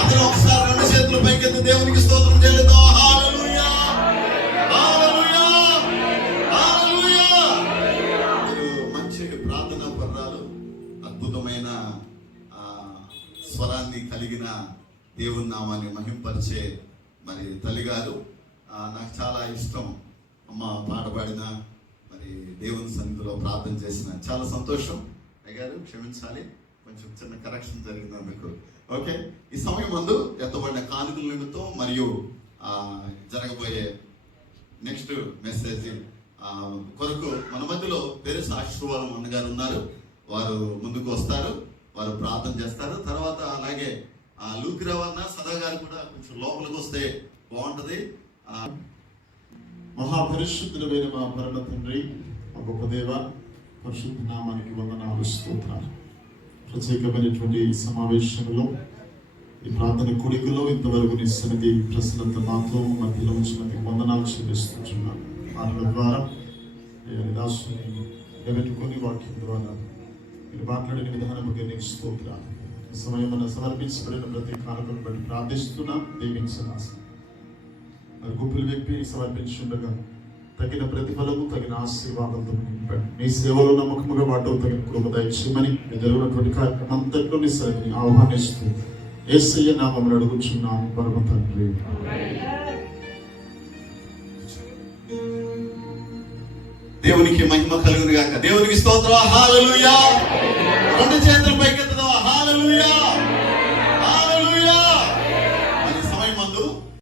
అందరూ ఒకసారి రెండు చేతుల పైకెత్తి. దేవునికి స్తోత్రం చేయలేదో మంచి ప్రార్థన పర్రాలు అద్భుతమైన స్వరాన్ని కలిగిన దేవుని నామాన్ని మహింపరిచే మరి తల్లిగారు. నాకు చాలా ఇష్టం. అమ్మ పాట మరి దేవుని సన్నిధిలో ప్రార్థన చేసిన. చాలా సంతోషం. అయ్యారు క్షమించాలి. కొంచెం చిన్న కరెక్షన్ జరిగింది అందుకు ఓకే ఈ సమయం ముందు ఎత్తబడిన కానుకల నిమిత్తం మరియు జరగబోయే నెక్స్ట్ మెసేజ్ కొరకు మన మధ్యలో పేరు ఆశీర్వాదం అన్నగారు ఉన్నారు. వారు ముందుకు వస్తారు. వారు ప్రార్థన చేస్తారు. తర్వాత అలాగే ఆ, లూకి రవాణా సదా గారు కూడా కొంచెం లోపలికి వస్తే బాగుంటది. మహాపరిశుద్ధులమైన మా పరమ తండ్రి మా గొప్ప దేవ పరిశుద్ధ నామానికి వందనాలు స్తోత్రాలు. ప్రత్యేకమైనటువంటి ఈ సమావేశంలో ఈ ప్రార్థన కొడుకులో ఇంతవరకు నీ సన్నిధి ప్రసన్నత మాతో మధ్యలో ఉంచినందుకు వందనాలు చెల్లిస్తున్నాను. మాటల ద్వారా దాసుని నిలబెట్టుకొని వాక్యం ద్వారా మీరు మాట్లాడిన విధానముగా నీకు స్తోత్రాలు. సమయం సమర్పించబడిన ప్రతి కారణం బట్టి ప్రార్థిస్తున్నాం. దీవించనాశనం మరి గుంపులు వ్యక్తి సమర్పించుండగా తగిన ప్రతిఫలము తగిన ఆశీర్వాదంతో నింపండి. మీ సేవలో నమ్మకముగా వాటో తగిన కృప దయచేయమని మీ జరిగినటువంటి కార్యక్రమం అంతట్లో నీ సరిని ఆహ్వానిస్తూ ఏసయ్య నామములు అడుగుచున్నాను పరమ తండ్రి. దేవునికి మహిమ కలుగును గాక దేవునికి స్తోత్రం. రెండు చేతులు